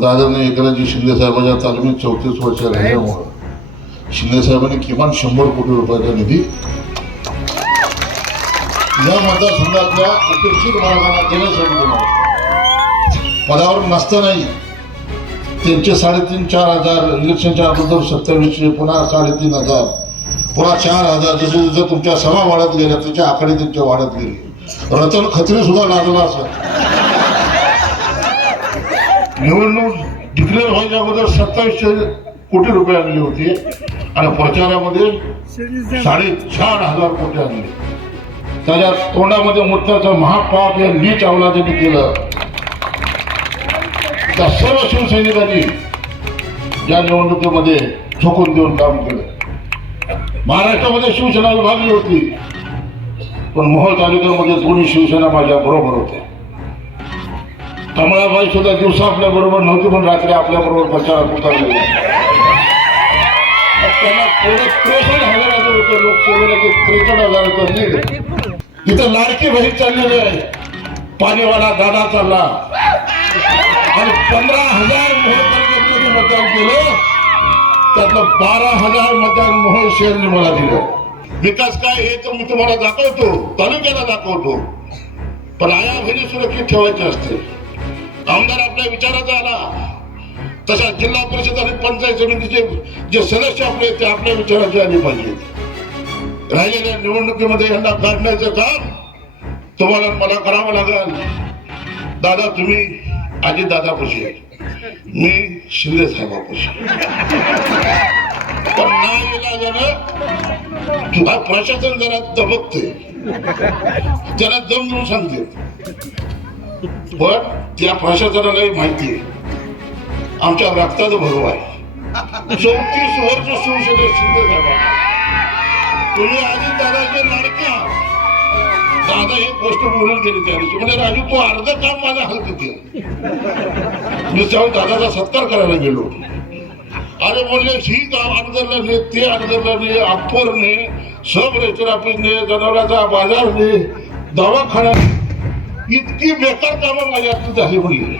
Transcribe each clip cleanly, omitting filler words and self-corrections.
पण आदरणीय एकनाथजी शिंदे साहेबांच्या तालमीत 34 वर्ष राहिल्यामुळं शिंदे साहेबांनी किमान 100 कोटी रुपयाचा निधी या मतदारसंघातल्या उपेक्षित बाळगांना देण्यासाठी दिला. पदावर नसतानाही त्यांचे 3,500-4,000 इलेक्शनच्या अगोदर 2700, पुन्हा 3,500, पुन्हा 4,000. जसं जसं तुमच्या सभा वाढत गेल्या त्याच्या आकडे त्यांच्या वाढत गेले. रतन खत्री सुद्धा लागला असं. निवडणूक डिक्लेअर व्हायच्या अगोदर 2700 कोटी रुपये आणले होते आणि प्रचारामध्ये 4,500 कोटी आणले. त्याच्या तोंडामध्ये मोत्याचं महापाप या नीच अवलादाने केलं. त्या सर्व शिवसैनिकांनी या निवडणुकीमध्ये झोकून देऊन काम केलं. महाराष्ट्रामध्ये शिवसेना विभागली होती, पण मोहोळ तालुक्यामध्ये दोन्ही शिवसेना माझ्या बरोबर होत्या. कमळाबाई सुद्धा दिवसा आपल्या बरोबर नव्हती, पण रात्री आपल्या बरोबर प्रचारात उतरले. त्यांना 63,000 होतं लोकसेवेला, की 63,000 लीड. तिथं लाडकी बहीण चाललेली आहे, पाणीवाला दादा चालला आणि 15,000 मोहोळ तालुक्यामध्ये मतदान केलं. त्यातलं 12,000 मतदान मोहोळ शहरने मला दिलं. विकास काय हे तर मी तुम्हाला दाखवतो, तालुक्याला दाखवतो, पण आया बहिणी सुरक्षित ठेवायचे असते. आमदार आपल्या विचाराचा आला तशा जिल्हा परिषद आणि पंचायत समितीचे जे सदस्य आपले ते आपल्या विचाराचे आले पाहिजेत. राहिलेल्या निवडणुकीमध्ये यांना काढण्याचं काम तुम्हाला मला करावं लागेल. दादा तुम्ही आजी दादापाशी, मी शिंदे साहेबापाशी. पण नाही इलाजानं तुला प्रशासन जरा दबकते, जरा दम देऊन सांगते. पण त्या प्रशासनालाही माहिती आहे आमच्या रक्ताचं भरव आहे. 34 वर्ष शिवसेना शिंदे साहेबांना तुम्ही आधी दादाचे लाडक्या दादा एक गोष्ट बोलून गेली त्या दिवशी, म्हणजे राजू तू अर्ध काम माझं हलकं केलं. मी त्यावेळी दादाचा सत्कार करायला गेलो. अरे बोलले ही गाव अडगरला ने, ते अडगरला ने, अप्परने, सब रजिस्टर ऑफिसने, जनावरांचा बाजारने, दवाखाना, इतकी बेकार कामं माझ्या हातून झाली म्हणली.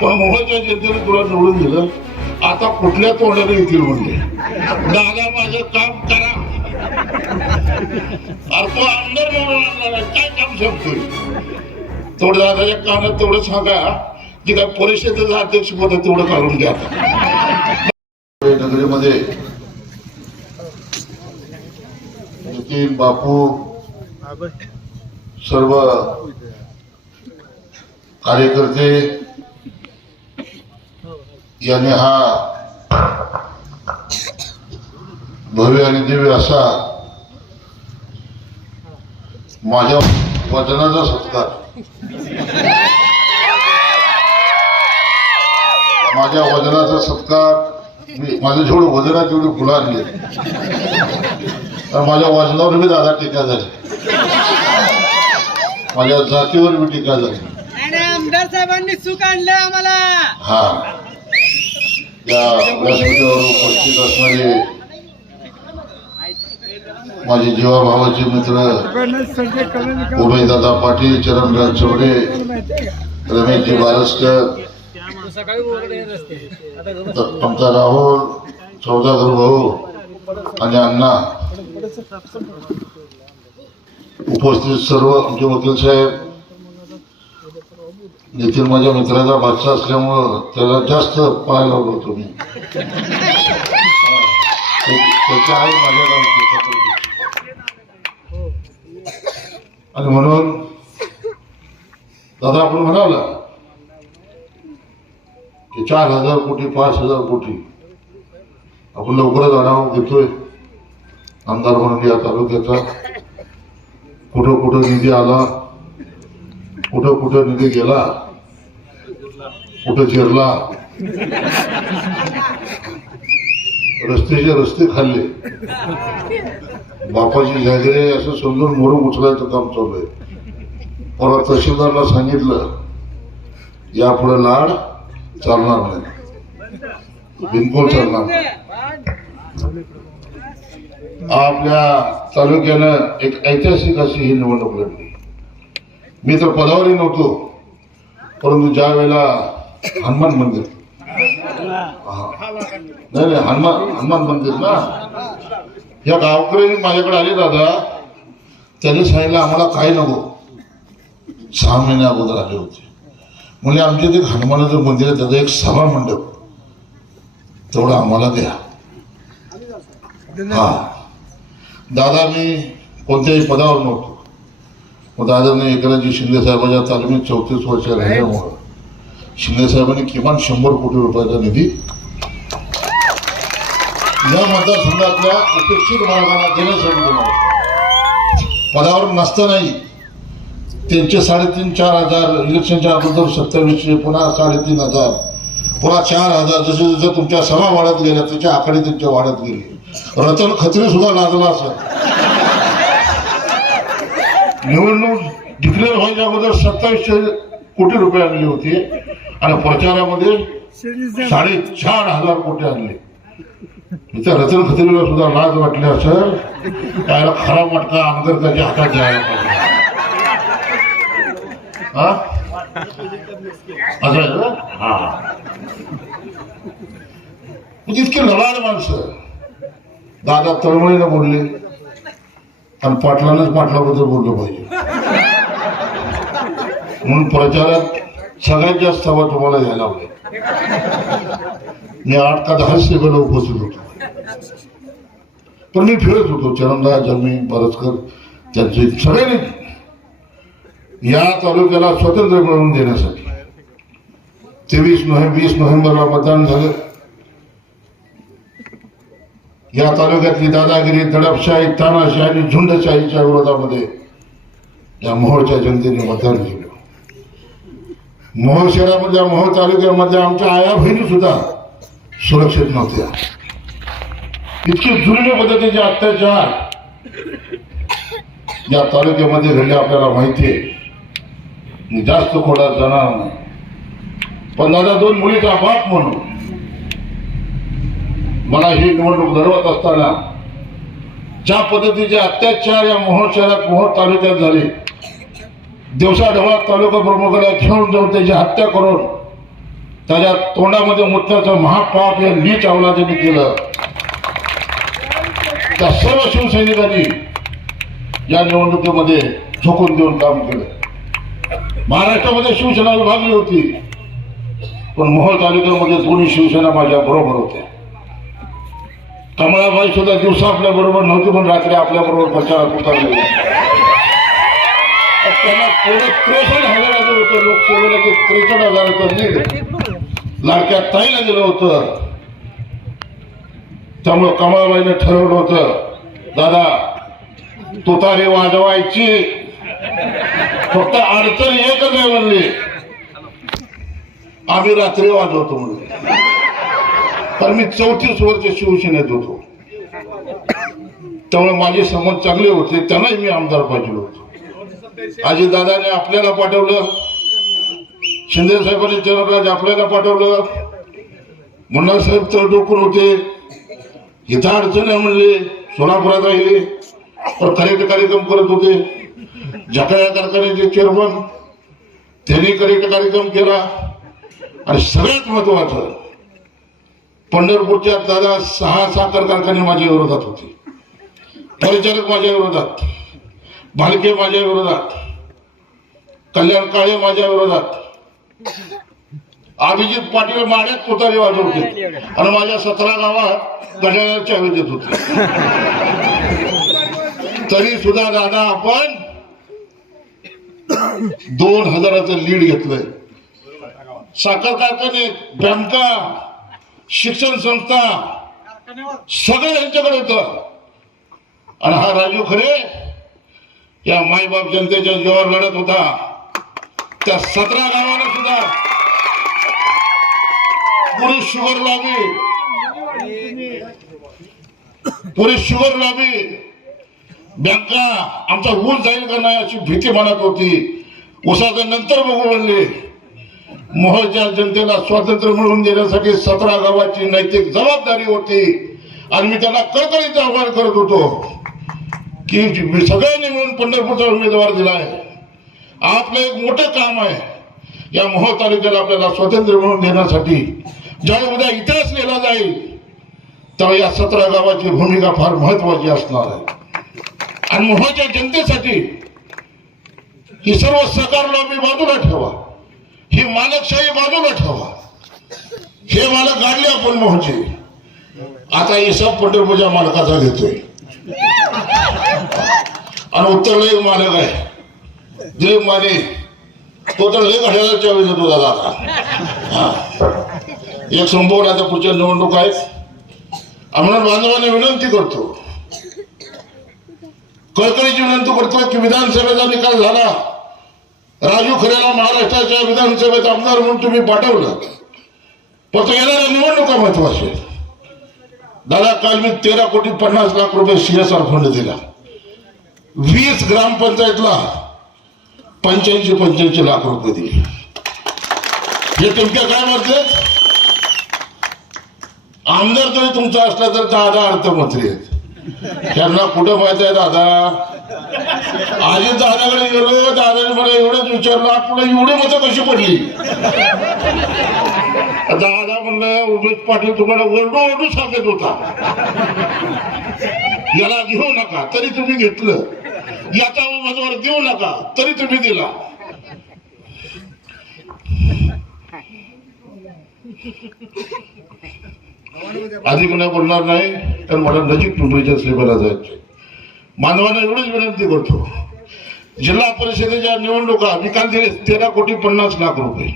पण मोहोळच्या जनतेने तुला निवडून दिलं, आता कुठल्या तोंडाने येतील म्हणले. दादा माझं काम करा. अरे तो आमदार निवडून आणणार काय काम सांगतोय? थोडं दादाच्या कानात तेवढं सांगा की काय परिषदेचं अध्यक्ष पद तेवढं काढून घ्या. नगरीमध्ये नितीन बापू सर्व कार्यकर्ते यांनी हा भव्य आणि दिव्य असा माझ्या वचनाचा सत्कार, माझ्या वजनाचा सत्कार, माझं जेवढं वजन आहे तेवढी फुलं आणली. तर माझ्या वजनावर बी दादा टीका झाली, माझ्या जातीवर बी टीका झाली. आमदार साहेबांनी सुख आणलं आम्हाला. हा या व्यासपीठावर उपस्थित असणारे माझे जीवाभावाचे मित्र उभयदादा पाटील, चरणराज चौरे, रमेशजी बारस्कर, आमचा राहुल चौदागर भाऊ आणि अण्णा, उपस्थित सर्व आमचे वकील साहेब. नितीन माझ्या मित्राचा बादशाह असल्यामुळं त्याला जास्त पाय लावलो होतो मी. त्याच्या आई माझ्या गावची आणि म्हणून दादा आपण म्हणाला की 4,000 कोटी 5,000 कोटी आपण लवकरच आढावा घेतोय आमदार म्हणून या तालुक्याचा. कुठं कुठं निधी आला, कुठं कुठं निधी गेला, कुठं चिरला, रस्त्याचे रस्ते खाल्ले, बापाची जागिरे असं समजून मोरून उचलायचं काम चालू आहे. परवा तहसीलदारला सांगितलं यापुढे लाड चालणार नाही, बिलकुल चालणार नाही. आपल्या तालुक्यानं एक ऐतिहासिक अशी ही निवडणूक लढली. मी तर पदावरही नव्हतो, परंतु ज्या वेळेला हनुमान मंदिर नाही नाही, हनुमान मंदिर ना. या गावकरी माझ्याकडे आले दादा, त्यांनी सांगितलं आम्हाला काय नको. 6 महिने अगोदर आले होते. म्हणजे आमच्या इथे हनुमानाचं मंदिर आहे, त्याचा एक सभा मंडप तेवढं आम्हाला द्या. हा दादा, मी कोणत्याही पदावर नव्हतो. मग दादाने एकनाथजी शिंदे साहेबांच्या तालमीत 34 वर्ष राहिल्यामुळं शिंदे साहेबांनी किमान 100 कोटी रुपयाचा निधी या मतदारसंघातल्या उपेक्षित मार्गाला देण्यासाठी दिला. पदावर नसतानाही त्यांचे 3,500-4,000 इलेक्शनच्या अगोदर 2700, पुन्हा 3,500, पुन्हा 4,000, जसे जसे तुमच्या सभा वाढत गेल्या त्याच्या आकडे त्यांच्या वाढत गेले. रतन खत्री सुद्धा लाजला असं. निवडणूक डिक्लेअर व्हायच्या अगोदर 2700 कोटी रुपये आणले होते आणि प्रचारामध्ये 4,500 कोटी आणले. त्या रतन खत्रीला सुद्धा लाज वाटली असं. त्याला खरा मटका आंबेडकरच्या हातात जायला पाहिजे. हा असं आहे ना. हा इतकी लढाड माणसं. दादा तळमळीनं बोलले आणि पाटलानंच पाटलाबद्दल बोललं पाहिजे म्हणून प्रचारात सगळ्यात जास्त सभा तुम्हाला घ्यायला लावल्या. मी 8 का 10 सभेला उपस्थित होतो. पण मी फिरत होतो. चरणदास जमी बरसकर त्यांचे सगळ्यांनी या तालुक्याला स्वातंत्र्य मिळवून देण्यासाठी 20 नोव्हेंबरला मतदान झालं. या तालुक्यातली दादागिरी, दडपशाही, तानाशाही आणि झुंडशाहीच्या विरोधामध्ये या मोहोळच्या जनतेने मतदान केलं. मोहोळ शहरामध्ये, मोहोळ तालुक्यामध्ये आमच्या आया बहिणी सुद्धा सुरक्षित नव्हत्या. इतके जुलमी पद्धतीचे अत्याचार या तालुक्यामध्ये घडले आपल्याला माहिती आहे. मी जास्त खोडात जाणार नाही. पण दादा, 2 मुलीचा बाप म्हणून मला ही निवडणूक लढवत असताना ज्या पद्धतीचे अत्याचार या मोहोळ शहरात, मोहोळ तालुक्यात झाले, दिवसाढवळा तालुका प्रमुखाला घेऊन जाऊन त्याची हत्या करून त्याच्या तोंडामध्ये मुतण्याचं महापाप या नीच अवलादाने केलं. त्या सर्व शिवसैनिकांनी या निवडणुकीमध्ये झोकून देऊन काम केलं. महाराष्ट्रामध्ये शिवसेना विभागली होती, पण मोहोळ तालुक्यामध्ये दोन्ही शिवसेना माझ्या बरोबर होत्या. कमळाबाई सुद्धा दिवसा आपल्या बरोबर नव्हती, पण रात्री आपल्या बरोबर प्रचारात उतरले. त्यांना 63,000 होतं लोकसेवेला, ते 63,000 लीड लाडक्या ताईला दिलं होतं. त्यामुळं कमळाबाईने ठरवलं होतं, दादा तुतारी वाजवायची, फक्त अडचण एकच आहे म्हणली, आम्ही रात्री वाजवतो म्हणून. कारण मी 34 वर्ष शिवसेनेत होतो. त्यामुळे माझे संबंध चांगले होते. त्यांनाही मी आमदार पाहिजे होतो. आजी दादाने आपल्याला पाठवलं, शिंदे साहेबांनी चरणराज आपल्याला पाठवलं, मुन्ना साहेब तर डोकून होते. इथं अडचण आहे म्हणले, सोलापुरात राहिले, तर करेक्ट कार्यक्रम करत होते. जकाया कारखान्याचे चेअरमन, त्यांनी करेक्ट कार्यक्रम केला. आणि सगळ्यात महत्वाचं, पंढरपूरच्या दादा 6 साखर कारखाने माझ्या विरोधात होते. परिचारक माझ्या विरोधात, भालके माझ्या विरोधात, कल्याण काळे माझ्या विरोधात, अभिजित पाटील माड्यात तुतारी वाजवते आणि माझ्या 17 गावात गजाननच्या चावी देत होते. तरी सुद्धा दादा आपण 2,000चं लीड घेतलंय. साखर कारखाने, बँका, शिक्षण संस्था सगळं यांच्याकडे होतं. आणि हा राजू खरे या मायबाप जनतेच्या जीवावर लढत होता. त्या 17 गावाला सुद्धा पुरी शुगर लॉबी, बँका, आमचा ऊस जाईल का नाही अशी भीती मनात होती. ऊसाचं नंतर बघू म्हणले. मोहोळच्या जनतेला स्वातंत्र्य मिळवून देण्यासाठी 17 गावाची नैतिक जबाबदारी होती. आणि मी त्यांना कळकळीचं आवाहन करत होतो की सगळ्यांनी मिळून पंढरपूरचा उमेदवार दिलाय. आपलं एक मोठं काम आहे या मोहोळ तालुक्याला आपल्याला स्वातंत्र्य मिळवून देण्यासाठी. ज्यावेळी उद्या इतिहास लिहिला जाईल तेव्हा या 17 गावाची भूमिका फार महत्वाची असणार आहे. आणि मोहोळच्या जनतेसाठी ही सर्व सहकार लॉबी बाजूला ठेवा, ही मालकशाही बाजूला ठेवा. हे मालक गाडले आपण मोहोळचे, आता हिसाब पंढरपूरच्या मालकाचा घेतोय. आणि उत्तरला एक मालक आहे देव माने, तो तर लय घड्याला चावी देतो दादा. आता एक संभवनाच्या पुढच्या निवडणूक आहेत. आम्हाला बांधवांनी विनंती करतो, कळकळीची विनंती करतो की विधानसभेचा निकाल झाला, राजू खरेला महाराष्ट्राच्या विधानसभेत आमदार म्हणून तुम्ही पाठवलं, पण तो येणाऱ्या निवडणुका महत्वाच्या. दादा काल मी 13,50,00,000 रुपये CSR फंड दिला. 20 ग्रामपंचायतला 85 लाख रुपये दिले. हे तुमच्या काय म्हणतात? आमदार जरी तुमचा असला तर दादा अर्थमंत्री आहेत. त्यांना कुठं माहिती आहे दादा? आधी दादाकडे गेलो, दादाने मला एवढंच विचारलं आपल्याला एवढी मतं कशी पडली. दादा म्हणलं उमेश पाटील तुम्हाला ओरडू सांगत होता, याला घेऊ नका तरी तुम्ही घेतलं, याचा उमेदवार देऊ नका तरी तुम्ही दिला. अधिक नाही बोलणार नाही, तर मला नजीक पिंपरीच्या स्लेबला जायचे. मानवाने एवढीच विनंती करतो, जिल्हा परिषदेच्या निवडणुका निकाल दिले 13,50,00,000 रुपये.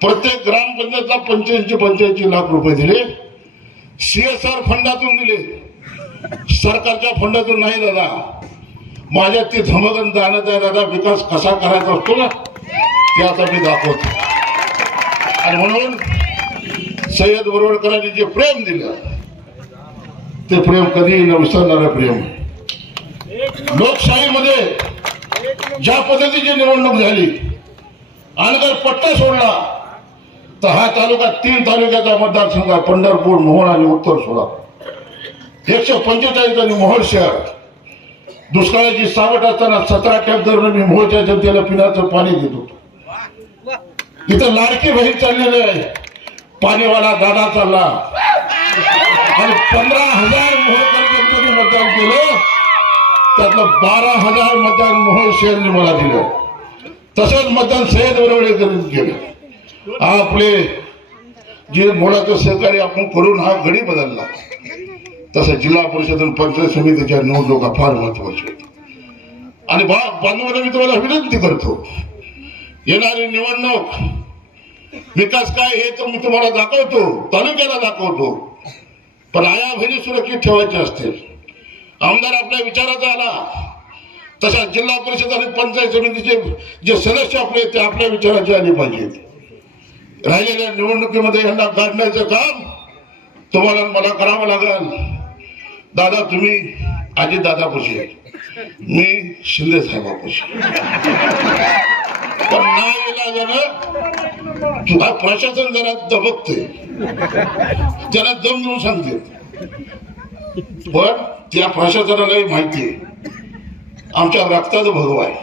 प्रत्येक ग्रामपंचायतला 85 लाख रुपये दिले. CSR फंडातून दिले, सरकारच्या फंडातून नाही. दादा माझ्या ती धमगन जाणत आहे दादा, विकास कसा करायचा असतो ना ते आता मी दाखवतो. आणि म्हणून सय्यद वरवडकरांनी जे प्रेम दिलं ते प्रेम कधीही न विसरणारं प्रेम. लोकशाहीमध्ये ज्या पद्धतीची निवडणूक झाली आणि जर पट्टा सोडला तर हा तालुका 3 तालुक्याचा मतदारसंघ आहे, पंढरपूर, मोहोळ आणि उत्तर सोलापूर. 145 आणि मोहोळ शहर दुष्काळाची सावट असताना 17 टँकरनं मी मोहोळच्या जनतेला पिण्याचं पाणी देत होतो. इथं लाडकी बहीण चाललेली आहे, पाणीवाला दादा चालला आणि 15,000 मोहोळकर जनतेने मतदान केलं, त्यातलं 12,000 मतदान मोहोळ शहरने मला दिलं. तसंच मतदान सय्यद वरवडेकरांनी केलं. आपले जे मोलाचं सहकार्य आपण करून हा घडी बदलला. तसं जिल्हा परिषद आणि पंचायत समितीच्या निवडणुका फार महत्वाच्या. आणि बांधवांना मी तुम्हाला विनंती करतो, येणारी निवडणूक विकास काय हे तर मी तुम्हाला दाखवतो, तालुक्याला दाखवतो, पण आया बहिणी सुरक्षित ठेवायचे असतील. आमदार आपल्या विचाराचा आला तशा जिल्हा परिषद आणि पंचायत समितीचे जे सदस्य आपले ते आपल्या विचाराचे आले पाहिजेत. राहिलेल्या निवडणुकीमध्ये यांना काढण्याचं काम तुम्हाला मला करावं लागेल. दादा तुम्ही आजी दादापाशी, मी शिंदे साहेबापाशी. पण नाही इलाजानं प्रशासन जरा दबकते, जरा दम देऊन सांगते. पण त्या प्रशासनालाही माहिती आहे आमच्या रक्ताचं भगवा आहे.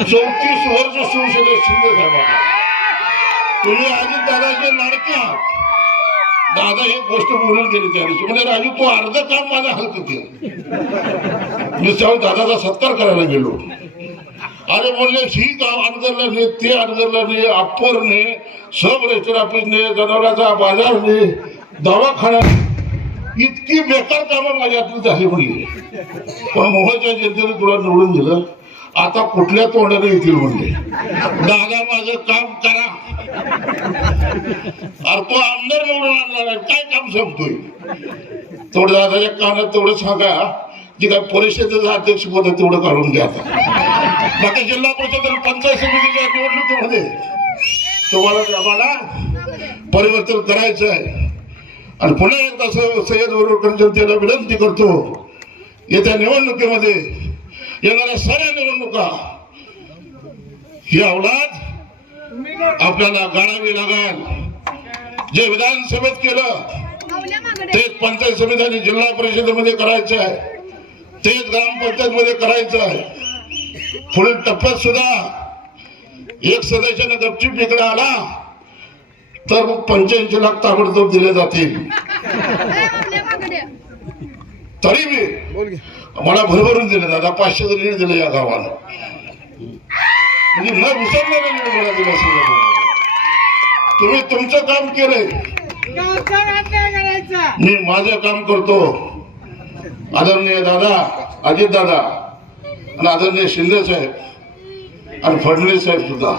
34 वर्ष शिवसेनेत शिंदे साहेबांना तुम्ही आधी दादाचे लाडके आहात. दादा एक गोष्ट बोलून गेली त्या दिवशी, म्हणजे राजू तू अर्ध काम माझं हलकं केलं. मी त्यावेळी दादाचा सत्कार करायला गेलो. अरे बोलले ही गाव अनगरला ने, ते अनगरला ने, अप्पर ने, सब रजिस्टर ऑफिस ने, जनावरांचा बाजार ने, दवाखाना, इतकी बेकार कामं माझ्यातून झाली म्हणली. पण मोहोळच्या जनतेने तुला निवडून दिलं, आता कुठल्या तोंडाने येतील म्हणले. दादा माझं काम करा. अरे तो आमदार निवडून आणणार आहे, काय काम संपतोय? तेवढं दादाच्या कानात तेवढं सांगा, जे काय परिषदेचं अध्यक्ष पद तेवढं काढून घ्या. बाकी जिल्हा परिषद आणि पंचायत समितीच्या निवडणुकीमध्ये तुम्हाला आम्हाला परिवर्तन करायचं आहे. आणि पुन्हा एकदा सय्यद वरवडकर जनतेला विनंती करतो, येत्या निवडणुकीमध्ये येणाऱ्या साऱ्या निवडणुका ही अवलाद आपल्याला गाळावी लागेल. जे विधानसभेत केलं तेच पंचायत समिती आणि जिल्हा परिषदेमध्ये करायचं आहे, तेच ग्रामपंचायत मध्ये करायचं आहे. पुढील टप्प्यात सुद्धा एक सदस्याने गपचूप इकडे आला, तर मग 85 लाख ताबडतोब दिले जातील. तरी मी मला भरभरून दिले दादा. 500 लीड दिलं या गावाला. म्हणजे न विसरणारा लीड मला दिलं असेल. तुम्ही तुमचं काम केलंय, गावचा अन्याय करायचा. मी माझं काम करतो. आदरणीय दादा अजित दादा आणि आदरणीय शिंदे साहेब आणि फडणवीस साहेब सुद्धा